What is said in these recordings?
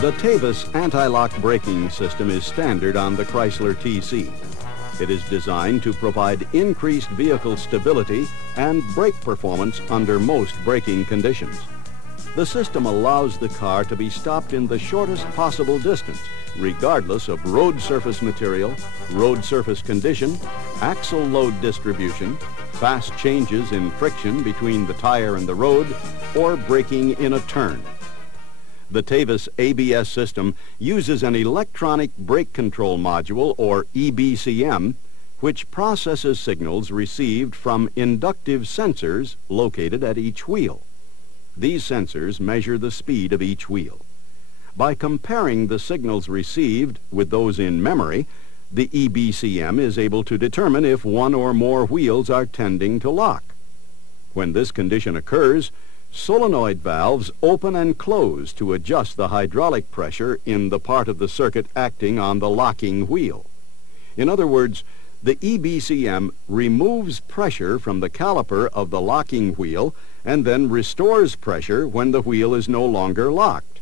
The Teves anti-lock braking system is standard on the Chrysler TC. It is designed to provide increased vehicle stability and brake performance under most braking conditions. The system allows the car to be stopped in the shortest possible distance, regardless of road surface material, road surface condition, axle load distribution, fast changes in friction between the tire and the road, or braking in a turn. The Teves ABS system uses an electronic brake control module, or EBCM, which processes signals received from inductive sensors located at each wheel. These sensors measure the speed of each wheel. By comparing the signals received with those in memory, the EBCM is able to determine if one or more wheels are tending to lock. When this condition occurs, solenoid valves open and close to adjust the hydraulic pressure in the part of the circuit acting on the locking wheel. In other words, the EBCM removes pressure from the caliper of the locking wheel and then restores pressure when the wheel is no longer locked.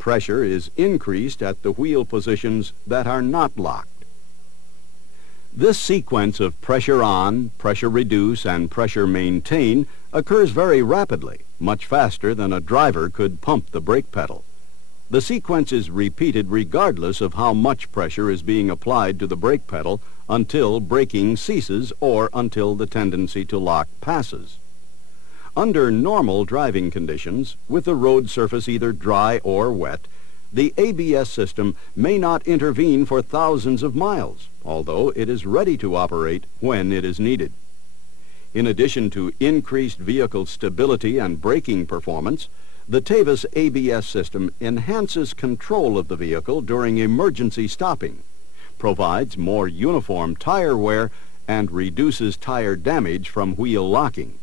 Pressure is increased at the wheel positions that are not locked. This sequence of pressure on, pressure reduce, and pressure maintain occurs very rapidly, much faster than a driver could pump the brake pedal. The sequence is repeated regardless of how much pressure is being applied to the brake pedal until braking ceases or until the tendency to lock passes. Under normal driving conditions, with the road surface either dry or wet, the ABS system may not intervene for thousands of miles, although it is ready to operate when it is needed. In addition to increased vehicle stability and braking performance, the Teves ABS system enhances control of the vehicle during emergency stopping, provides more uniform tire wear, and reduces tire damage from wheel locking.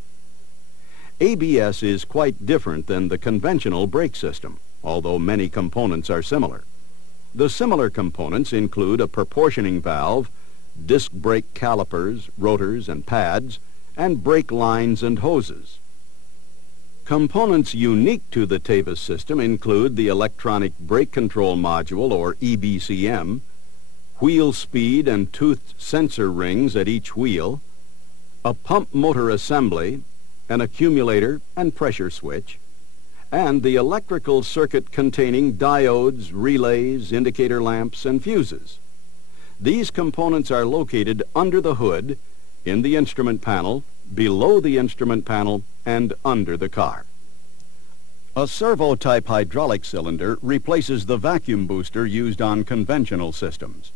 ABS is quite different than the conventional brake system, although many components are similar. The similar components include a proportioning valve, disc brake calipers, rotors, and pads, and brake lines and hoses. Components unique to the Teves system include the electronic brake control module, or EBCM, wheel speed and toothed sensor rings at each wheel, a pump motor assembly, an accumulator and pressure switch, and the electrical circuit containing diodes, relays, indicator lamps, and fuses. These components are located under the hood, in the instrument panel, below the instrument panel, and under the car. A servo-type hydraulic cylinder replaces the vacuum booster used on conventional systems.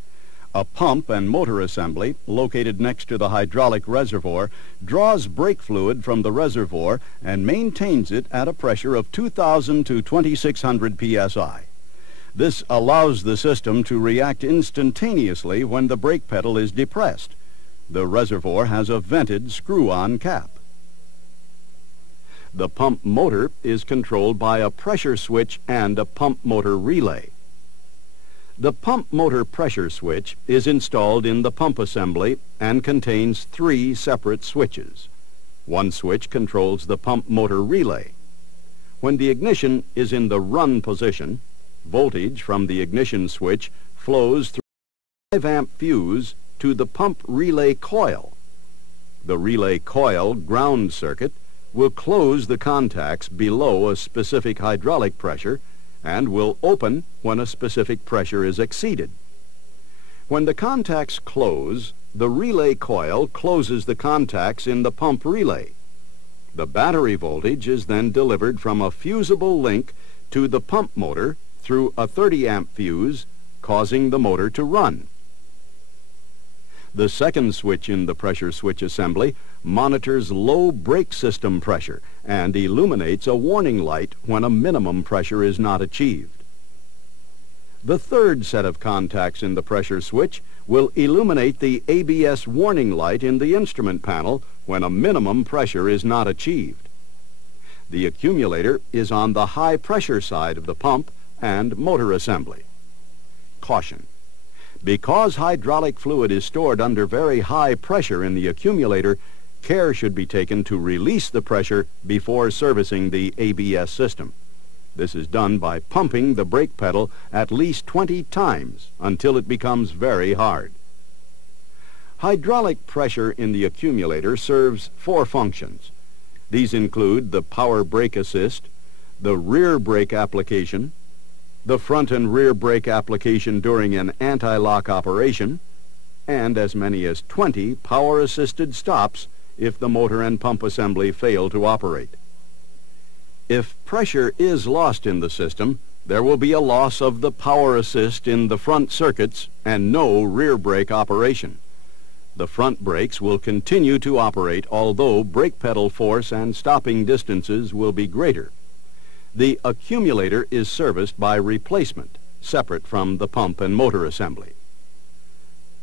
A pump and motor assembly, located next to the hydraulic reservoir, draws brake fluid from the reservoir and maintains it at a pressure of 2,000 to 2,600 psi. This allows the system to react instantaneously when the brake pedal is depressed. The reservoir has a vented screw-on cap. The pump motor is controlled by a pressure switch and a pump motor relay. The pump motor pressure switch is installed in the pump assembly and contains 3 separate switches. One switch controls the pump motor relay. When the ignition is in the run position, voltage from the ignition switch flows through a 5-amp fuse to the pump relay coil. The relay coil ground circuit will close the contacts below a specific hydraulic pressure and will open when a specific pressure is exceeded. When the contacts close, the relay coil closes the contacts in the pump relay. The battery voltage is then delivered from a fusible link to the pump motor through a 30-amp fuse, causing the motor to run. The second switch in the pressure switch assembly monitors low brake system pressure and illuminates a warning light when a minimum pressure is not achieved. The third set of contacts in the pressure switch will illuminate the ABS warning light in the instrument panel when a minimum pressure is not achieved. The accumulator is on the high pressure side of the pump and motor assembly. Caution. Because hydraulic fluid is stored under very high pressure in the accumulator, care should be taken to release the pressure before servicing the ABS system. This is done by pumping the brake pedal at least 20 times until it becomes very hard. Hydraulic pressure in the accumulator serves 4 functions. These include the power brake assist, the rear brake application, the front and rear brake application during an anti-lock operation, and as many as 20 power-assisted stops if the motor and pump assembly fail to operate. If pressure is lost in the system, there will be a loss of the power assist in the front circuits and no rear brake operation. The front brakes will continue to operate, although brake pedal force and stopping distances will be greater. The accumulator is serviced by replacement, separate from the pump and motor assembly.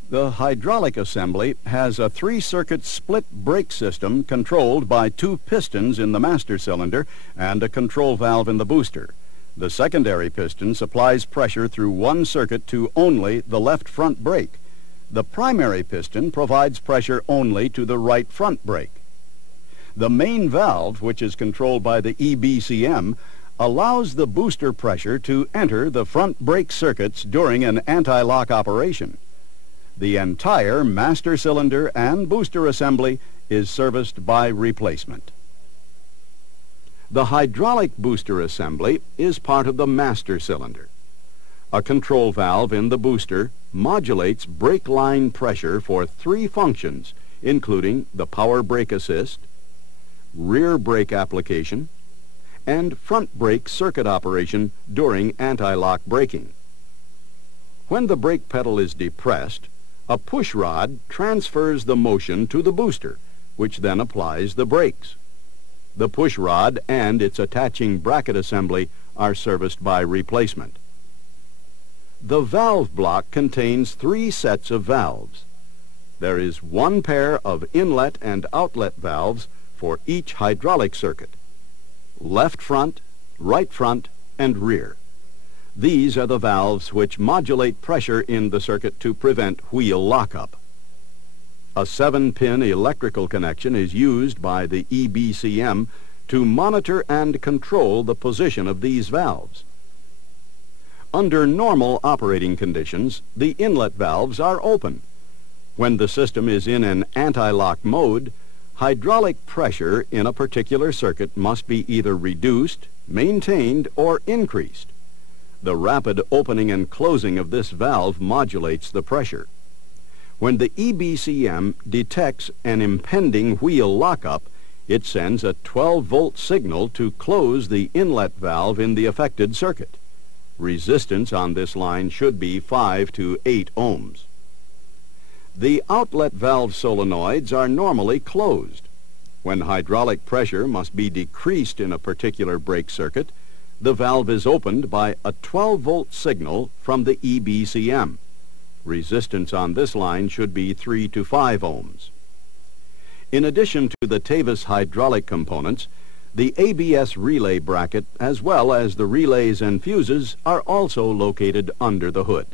The hydraulic assembly has a 3-circuit split brake system controlled by 2 pistons in the master cylinder and a control valve in the booster. The secondary piston supplies pressure through 1 circuit to only the left front brake. The primary piston provides pressure only to the right front brake. The main valve, which is controlled by the EBCM, allows the booster pressure to enter the front brake circuits during an anti-lock operation. The entire master cylinder and booster assembly is serviced by replacement. The hydraulic booster assembly is part of the master cylinder. A control valve in the booster modulates brake line pressure for 3 functions, including the power brake assist, rear brake application, and front brake circuit operation during anti-lock braking. When the brake pedal is depressed, a push rod transfers the motion to the booster, which then applies the brakes. The push rod and its attaching bracket assembly are serviced by replacement. The valve block contains 3 sets of valves. There is 1 pair of inlet and outlet valves for each hydraulic circuit: left front, right front, and rear. These are the valves which modulate pressure in the circuit to prevent wheel lockup. A 7-pin electrical connection is used by the EBCM to monitor and control the position of these valves. Under normal operating conditions, the inlet valves are open. When the system is in an anti-lock mode, hydraulic pressure in a particular circuit must be either reduced, maintained, or increased. The rapid opening and closing of this valve modulates the pressure. When the EBCM detects an impending wheel lockup, it sends a 12-volt signal to close the inlet valve in the affected circuit. Resistance on this line should be 5 to 8 ohms. The outlet valve solenoids are normally closed. When hydraulic pressure must be decreased in a particular brake circuit, the valve is opened by a 12-volt signal from the EBCM. Resistance on this line should be 3 to 5 ohms. In addition to the Teves hydraulic components, the ABS relay bracket, as well as the relays and fuses, are also located under the hood.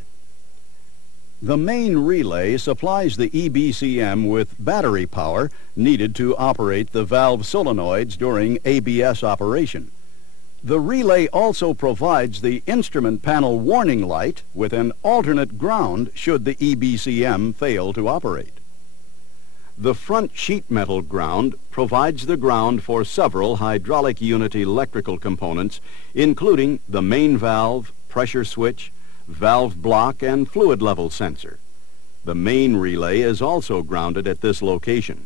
The main relay supplies the EBCM with battery power needed to operate the valve solenoids during ABS operation. The relay also provides the instrument panel warning light with an alternate ground should the EBCM fail to operate. The front sheet metal ground provides the ground for several hydraulic unit electrical components, including the main valve, pressure switch, valve block, and fluid level sensor. The main relay is also grounded at this location.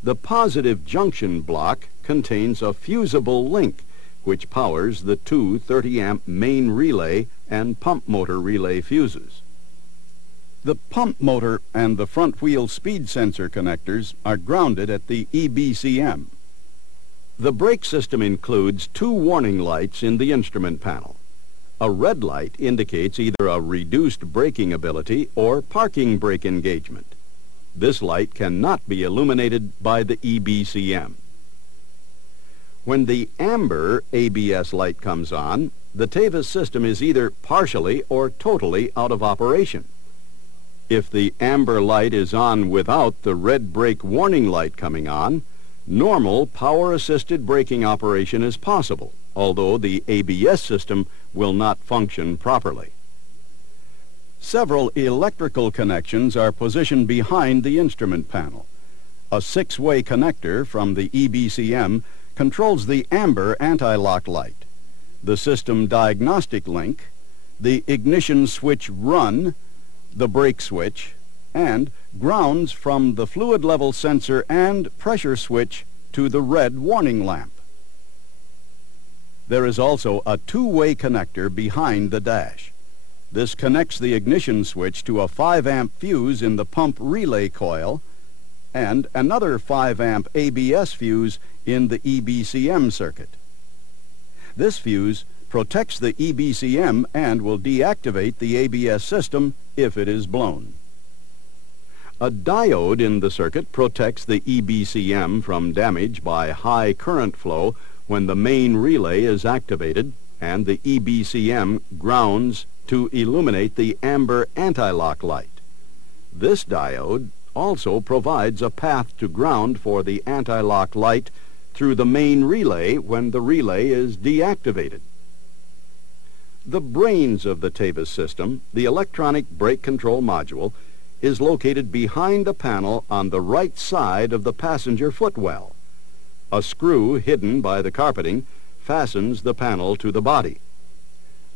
The positive junction block contains a fusible link which powers the 2 30-amp main relay and pump motor relay fuses. The pump motor and the front wheel speed sensor connectors are grounded at the EBCM. The brake system includes 2 warning lights in the instrument panel. A red light indicates either a reduced braking ability or parking brake engagement. This light cannot be illuminated by the EBCM. When the amber ABS light comes on, the Teves system is either partially or totally out of operation. If the amber light is on without the red brake warning light coming on, Normal power-assisted braking operation is possible, although the ABS system will not function properly. Several electrical connections are positioned behind the instrument panel. A 6-way connector from the EBCM controls the amber anti-lock light, the system diagnostic link, the ignition switch run, the brake switch, and grounds from the fluid level sensor and pressure switch to the red warning lamp. There is also a 2-way connector behind the dash. This connects the ignition switch to a 5-amp fuse in the pump relay coil and another 5-amp ABS fuse in the EBCM circuit. This fuse protects the EBCM and will deactivate the ABS system if it is blown. A diode in the circuit protects the EBCM from damage by high current flow when the main relay is activated, and the EBCM grounds to illuminate the amber anti-lock light. This diode also provides a path to ground for the anti-lock light through the main relay when the relay is deactivated. The brains of the Teves system, the electronic brake control module, is located behind a panel on the right side of the passenger footwell. A screw hidden by the carpeting fastens the panel to the body.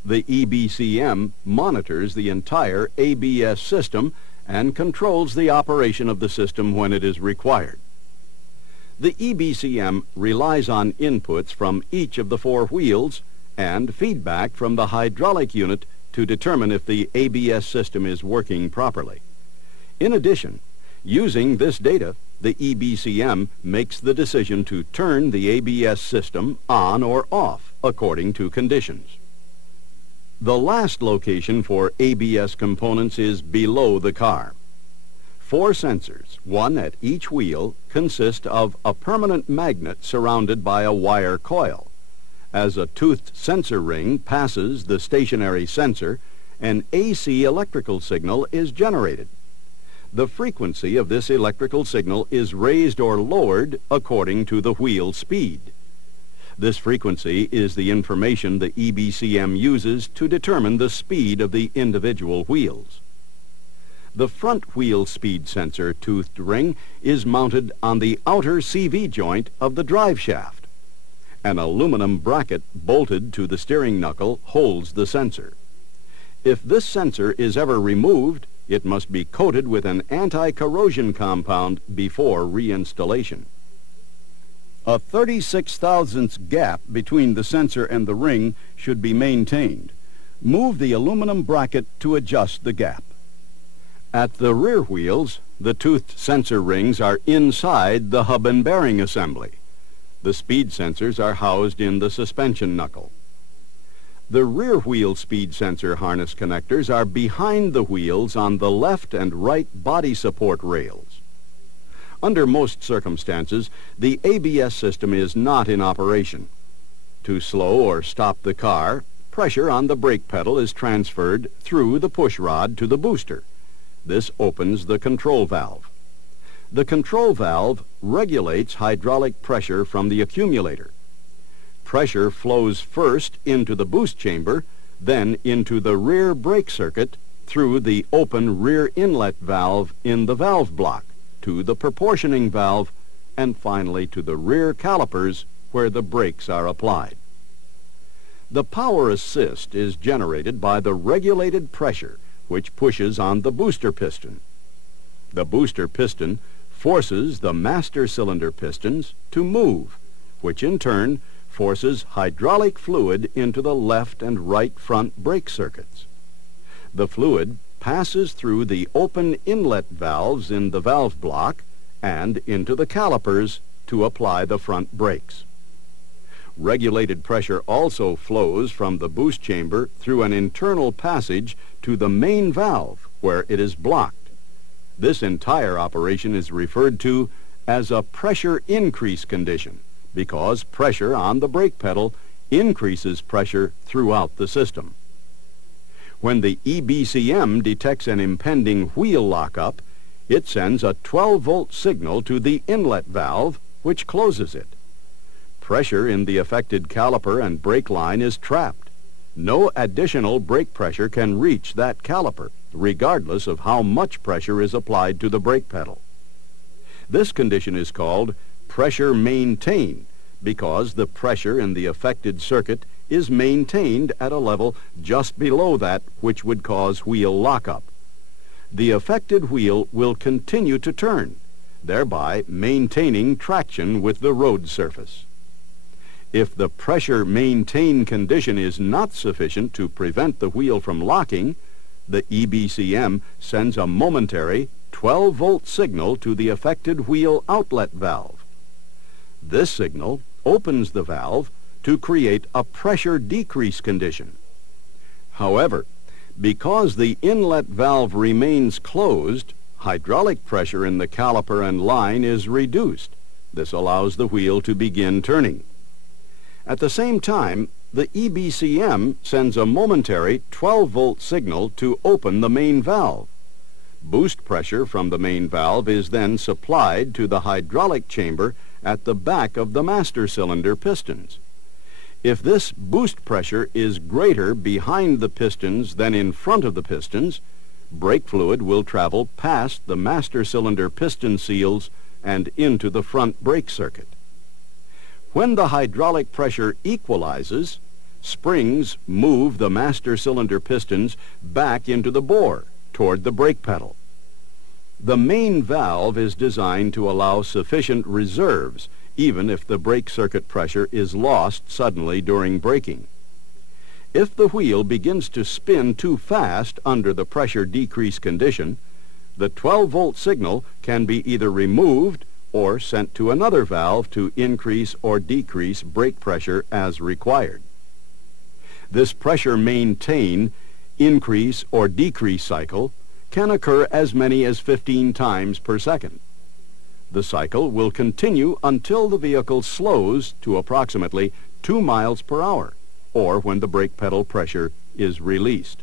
The EBCM monitors the entire ABS system and controls the operation of the system when it is required. The EBCM relies on inputs from each of the 4 wheels and feedback from the hydraulic unit to determine if the ABS system is working properly. In addition, using this data, the EBCM makes the decision to turn the ABS system on or off according to conditions. The last location for ABS components is below the car. 4 sensors, 1 at each wheel, consist of a permanent magnet surrounded by a wire coil. As a toothed sensor ring passes the stationary sensor, an AC electrical signal is generated. The frequency of this electrical signal is raised or lowered according to the wheel speed. This frequency is the information the EBCM uses to determine the speed of the individual wheels. The front wheel speed sensor toothed ring is mounted on the outer CV joint of the drive shaft. An aluminum bracket bolted to the steering knuckle holds the sensor. If this sensor is ever removed, it must be coated with an anti-corrosion compound before reinstallation. A 36/1000ths gap between the sensor and the ring should be maintained. Move the aluminum bracket to adjust the gap. At the rear wheels, the toothed sensor rings are inside the hub and bearing assembly. The speed sensors are housed in the suspension knuckle. The rear wheel speed sensor harness connectors are behind the wheels on the left and right body support rails. Under most circumstances, the ABS system is not in operation. To slow or stop the car, pressure on the brake pedal is transferred through the push rod to the booster. This opens the control valve. The control valve regulates hydraulic pressure from the accumulator. Pressure flows first into the boost chamber, then into the rear brake circuit through the open rear inlet valve in the valve block, to the proportioning valve, and finally to the rear calipers where the brakes are applied. The power assist is generated by the regulated pressure which pushes on the booster piston. The booster piston forces the master cylinder pistons to move, which in turn forces hydraulic fluid into the left and right front brake circuits. The fluid passes through the open inlet valves in the valve block and into the calipers to apply the front brakes. Regulated pressure also flows from the boost chamber through an internal passage to the main valve where it is blocked. This entire operation is referred to as a pressure increase condition because pressure on the brake pedal increases pressure throughout the system. When the EBCM detects an impending wheel lockup, it sends a 12-volt signal to the inlet valve which closes it. Pressure in the affected caliper and brake line is trapped. No additional brake pressure can reach that caliper, regardless of how much pressure is applied to the brake pedal. This condition is called pressure maintain because the pressure in the affected circuit is maintained at a level just below that which would cause wheel lockup. The affected wheel will continue to turn, thereby maintaining traction with the road surface. If the pressure maintain condition is not sufficient to prevent the wheel from locking, the EBCM sends a momentary 12-volt signal to the affected wheel outlet valve. This signal opens the valve to create a pressure decrease condition. However, because the inlet valve remains closed, hydraulic pressure in the caliper and line is reduced. This allows the wheel to begin turning. At the same time, the EBCM sends a momentary 12-volt signal to open the main valve. Boost pressure from the main valve is then supplied to the hydraulic chamber at the back of the master cylinder pistons. If this boost pressure is greater behind the pistons than in front of the pistons, brake fluid will travel past the master cylinder piston seals and into the front brake circuit. When the hydraulic pressure equalizes, springs move the master cylinder pistons back into the bore toward the brake pedal. The main valve is designed to allow sufficient reserves even if the brake circuit pressure is lost suddenly during braking. If the wheel begins to spin too fast under the pressure decrease condition, the 12-volt signal can be either removed or sent to another valve to increase or decrease brake pressure as required. This pressure maintain, increase, or decrease cycle can occur as many as 15 times per second. The cycle will continue until the vehicle slows to approximately 2 miles per hour, or when the brake pedal pressure is released.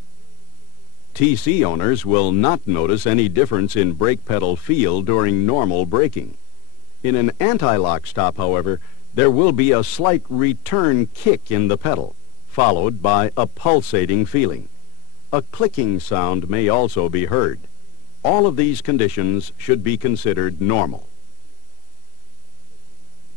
TC owners will not notice any difference in brake pedal feel during normal braking. In an anti-lock stop, however, there will be a slight return kick in the pedal, followed by a pulsating feeling. A clicking sound may also be heard. All of these conditions should be considered normal.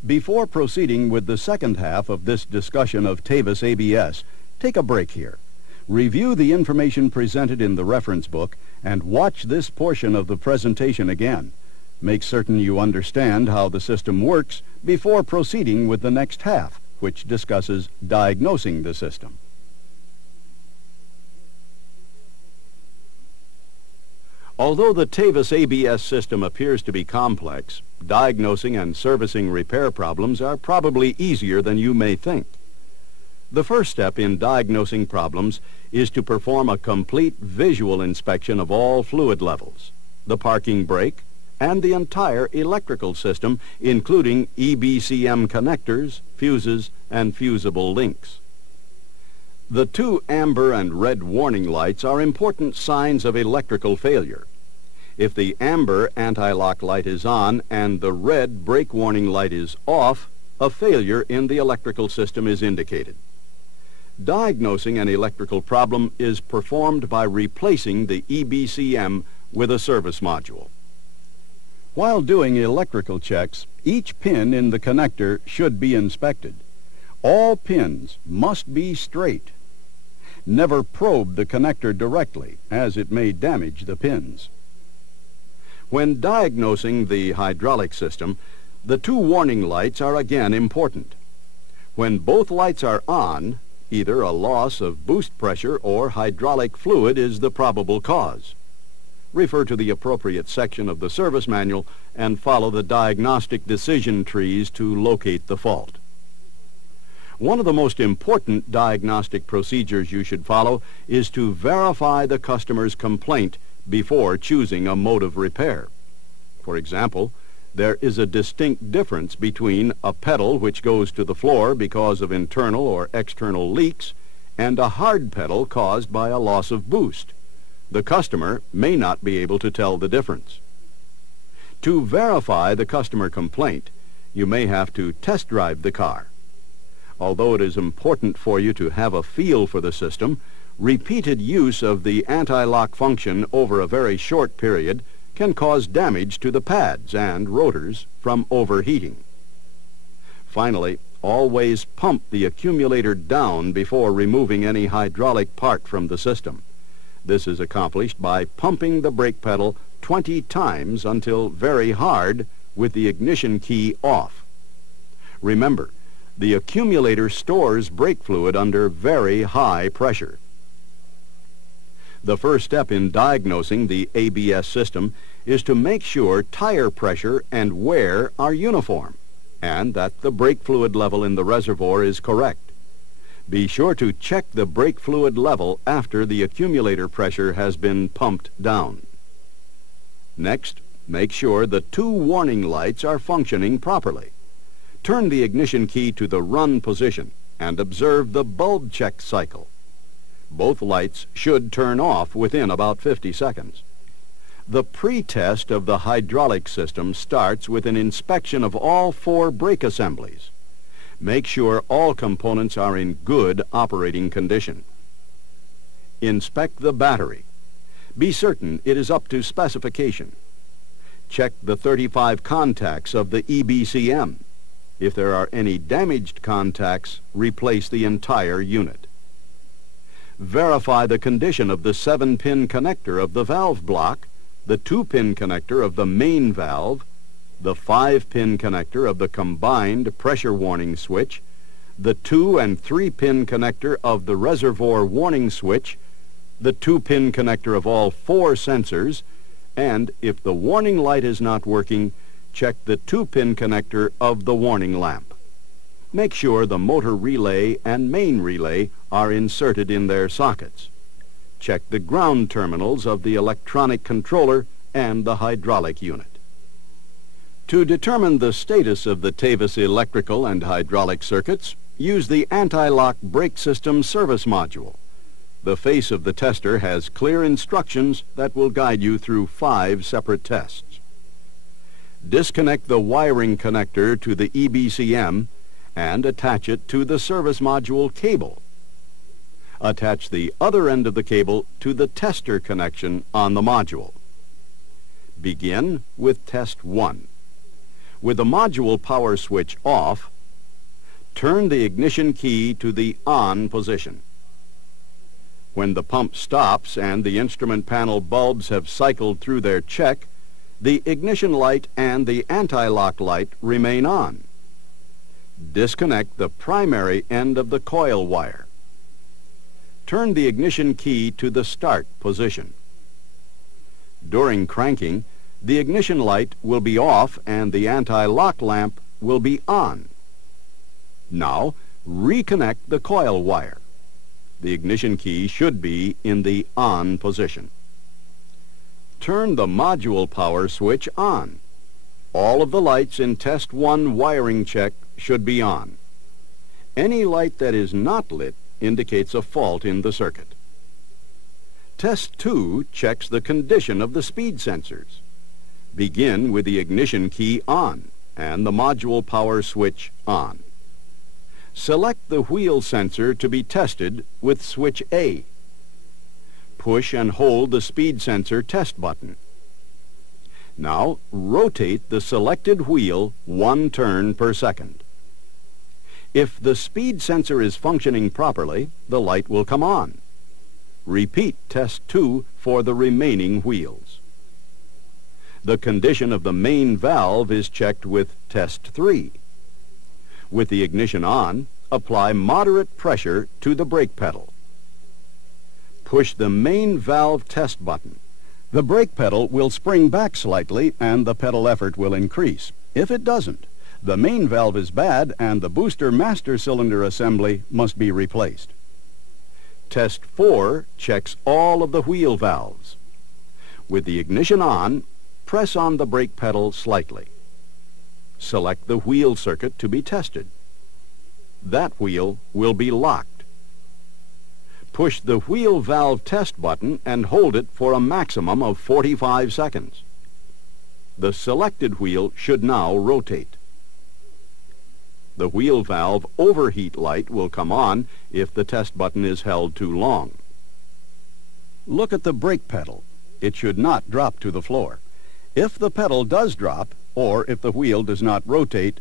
Before proceeding with the second half of this discussion of Teves ABS, take a break here. Review the information presented in the reference book and watch this portion of the presentation again. Make certain you understand how the system works before proceeding with the next half, which discusses diagnosing the system. Although the Teves ABS system appears to be complex, diagnosing and servicing repair problems are probably easier than you may think. The first step in diagnosing problems is to perform a complete visual inspection of all fluid levels, the parking brake, and the entire electrical system, including EBCM connectors, fuses, and fusible links. The two amber and red warning lights are important signs of electrical failure. If the amber anti-lock light is on and the red brake warning light is off, a failure in the electrical system is indicated. Diagnosing an electrical problem is performed by replacing the EBCM with a service module. While doing electrical checks, each pin in the connector should be inspected. All pins must be straight. Never probe the connector directly, as it may damage the pins. When diagnosing the hydraulic system, the two warning lights are again important. When both lights are on, either a loss of boost pressure or hydraulic fluid is the probable cause. Refer to the appropriate section of the service manual and follow the diagnostic decision trees to locate the fault. One of the most important diagnostic procedures you should follow is to verify the customer's complaint before choosing a mode of repair. For example, there is a distinct difference between a pedal which goes to the floor because of internal or external leaks and a hard pedal caused by a loss of boost. The customer may not be able to tell the difference. To verify the customer complaint, you may have to test drive the car. Although it is important for you to have a feel for the system, repeated use of the anti-lock function over a very short period can cause damage to the pads and rotors from overheating. Finally, always pump the accumulator down before removing any hydraulic part from the system. This is accomplished by pumping the brake pedal 20 times until very hard with the ignition key off. Remember, the accumulator stores brake fluid under very high pressure. The first step in diagnosing the ABS system is to make sure tire pressure and wear are uniform, and that the brake fluid level in the reservoir is correct. Be sure to check the brake fluid level after the accumulator pressure has been pumped down. Next, make sure the 2 warning lights are functioning properly. Turn the ignition key to the run position and observe the bulb check cycle. Both lights should turn off within about 50 seconds. The pre-test of the hydraulic system starts with an inspection of all 4 brake assemblies. Make sure all components are in good operating condition. Inspect the battery. Be certain it is up to specification. Check the 35 contacts of the EBCM. If there are any damaged contacts, replace the entire unit. Verify the condition of the 7-pin connector of the valve block, the 2-pin connector of the main valve, the 5-pin connector of the combined pressure warning switch, the 2- and 3-pin connector of the reservoir warning switch, the 2-pin connector of all 4 sensors, and if the warning light is not working, check the 2-pin connector of the warning lamp. Make sure the motor relay and main relay are inserted in their sockets. Check the ground terminals of the electronic controller and the hydraulic unit. To determine the status of the Teves electrical and hydraulic circuits, use the Antilock brake system service module. The face of the tester has clear instructions that will guide you through 5 separate tests. Disconnect the wiring connector to the EBCM and attach it to the service module cable. Attach the other end of the cable to the tester connection on the module. Begin with test 1. With the module power switch off, turn the ignition key to the on position. When the pump stops and the instrument panel bulbs have cycled through their check, the ignition light and the anti-lock light remain on. Disconnect the primary end of the coil wire. Turn the ignition key to the start position. During cranking, the ignition light will be off and the anti-lock lamp will be on. Now, reconnect the coil wire. The ignition key should be in the on position. Turn the module power switch on. All of the lights in test 1 wiring check should be on. Any light that is not lit indicates a fault in the circuit. Test 2 checks the condition of the speed sensors. Begin with the ignition key on and the module power switch on. Select the wheel sensor to be tested with switch A. Push and hold the speed sensor test button. Now rotate the selected wheel 1 turn per second. If the speed sensor is functioning properly, the light will come on. Repeat test 2 for the remaining wheels. The condition of the main valve is checked with test 3. With the ignition on, apply moderate pressure to the brake pedal. Push the main valve test button. The brake pedal will spring back slightly and the pedal effort will increase. If it doesn't, the main valve is bad and the booster master cylinder assembly must be replaced. Test 4 checks all of the wheel valves. With the ignition on, press on the brake pedal slightly. Select the wheel circuit to be tested. That wheel will be locked. Push the wheel valve test button and hold it for a maximum of 45 seconds. The selected wheel should now rotate. The wheel valve overheat light will come on if the test button is held too long. Look at the brake pedal. It should not drop to the floor. If the pedal does drop, or if the wheel does not rotate,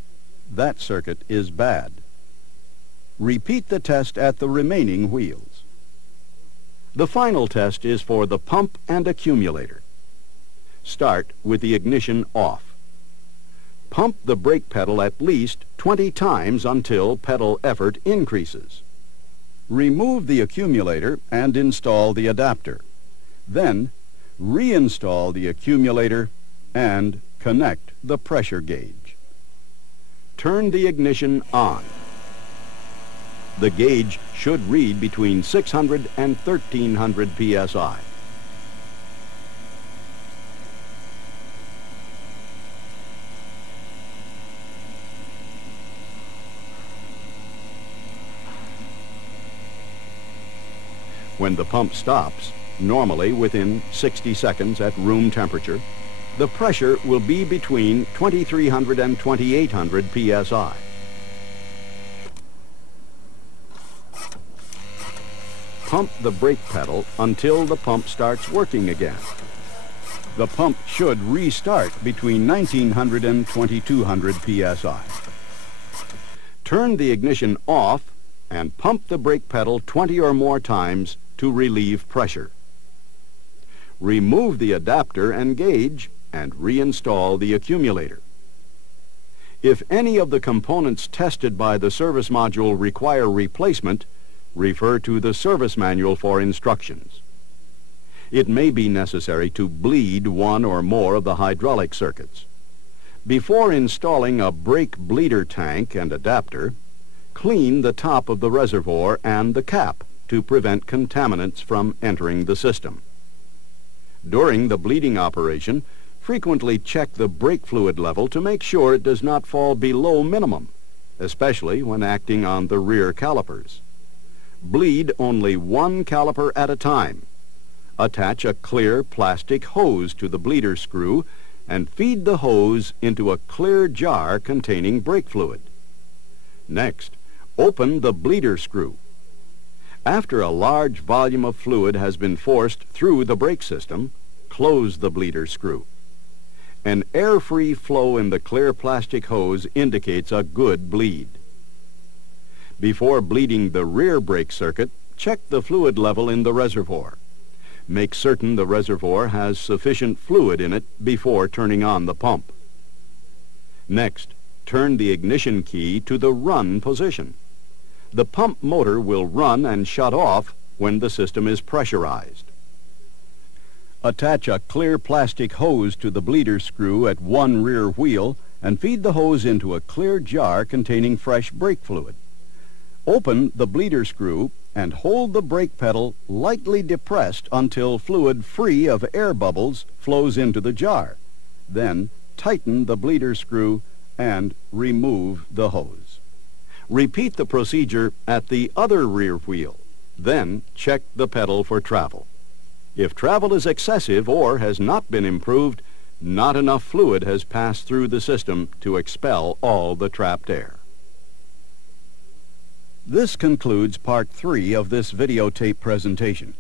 that circuit is bad. Repeat the test at the remaining wheels. The final test is for the pump and accumulator. Start with the ignition off. Pump the brake pedal at least 20 times until pedal effort increases. Remove the accumulator and install the adapter. Then, reinstall the accumulator and connect the pressure gauge. Turn the ignition on. The gauge should read between 600 and 1300 psi. When the pump stops, normally within 60 seconds at room temperature, the pressure will be between 2300 and 2800 psi. Pump the brake pedal until the pump starts working again. The pump should restart between 1900 and 2200 psi. Turn the ignition off and pump the brake pedal 20 or more times to relieve pressure. Remove the adapter and gauge and reinstall the accumulator. If any of the components tested by the service module require replacement, refer to the service manual for instructions. It may be necessary to bleed one or more of the hydraulic circuits. Before installing a brake bleeder tank and adapter, clean the top of the reservoir and the cap to prevent contaminants from entering the system. During the bleeding operation, frequently check the brake fluid level to make sure it does not fall below minimum, especially when acting on the rear calipers. Bleed only one caliper at a time. Attach a clear plastic hose to the bleeder screw and feed the hose into a clear jar containing brake fluid. Next, open the bleeder screw. After a large volume of fluid has been forced through the brake system, close the bleeder screw. An air-free flow in the clear plastic hose indicates a good bleed. Before bleeding the rear brake circuit, check the fluid level in the reservoir. Make certain the reservoir has sufficient fluid in it before turning on the pump. Next, turn the ignition key to the run position. The pump motor will run and shut off when the system is pressurized. Attach a clear plastic hose to the bleeder screw at one rear wheel and feed the hose into a clear jar containing fresh brake fluid. Open the bleeder screw and hold the brake pedal lightly depressed until fluid free of air bubbles flows into the jar. Then tighten the bleeder screw and remove the hose. Repeat the procedure at the other rear wheel. Then check the pedal for travel. If travel is excessive or has not been improved, not enough fluid has passed through the system to expel all the trapped air. This concludes part 3 of this videotape presentation.